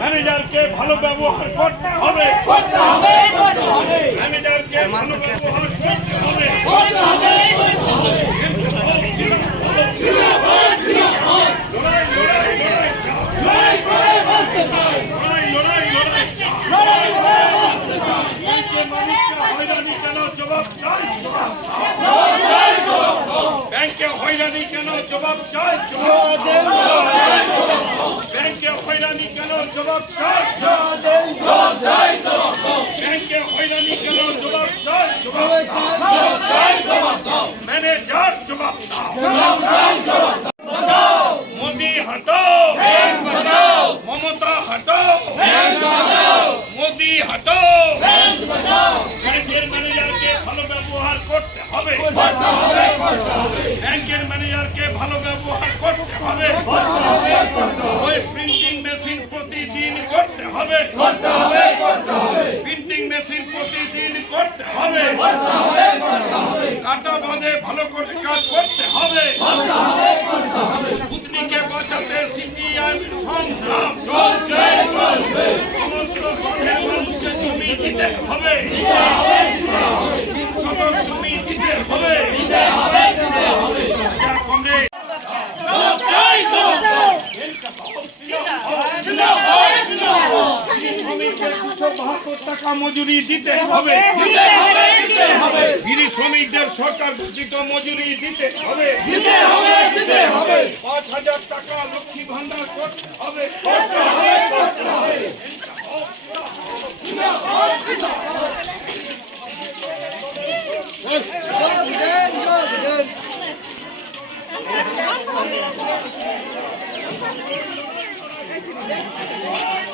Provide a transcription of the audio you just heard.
ম্যানেজারকে ভালো ব্যবহার করতে হবে, ম্যানেজারকে ভালো ব্যবহার করতে হবে। ব্যাংকে হয়রানি কেন জবাব চাই, ব্যাংকে হয়রানি কেন জবাব চাই, ব্যাংকে হয়রানি কেন জবাব চাই, ম্যানেজার জবাব দাও। মোদি হটাও, মমতা হটাও, মোদি হটাও। ব্যাংকের ম্যানেজারকে ভালো ব্যবহার করতে হবে, ব্যাংকের ম্যানেজারকে ভালো ব্যবহার করতে হবে। ওই প্রিন্টিং মেশিন প্রতিদিন করতে হবে, প্রিন্টিং মেশিন প্রতিদিন করতে হবে। কাটা বাঁধে ভালো করে কাজ করতে হবে। পুতনিকে বাঁচাতে সিপিআইএম সংগ্রাম সমস্ত বাঁধের মানুষকে জমি দিতে হবে, জমি দিতে হবে। টাকা মজুরি দিতে হবে, বিড়ি শ্রমিকদের সরকার ঘোষিত মজুরি দিতে হবে, 5,000 টাকা লক্ষ্মী ভান্ডার করতে হবে। Good.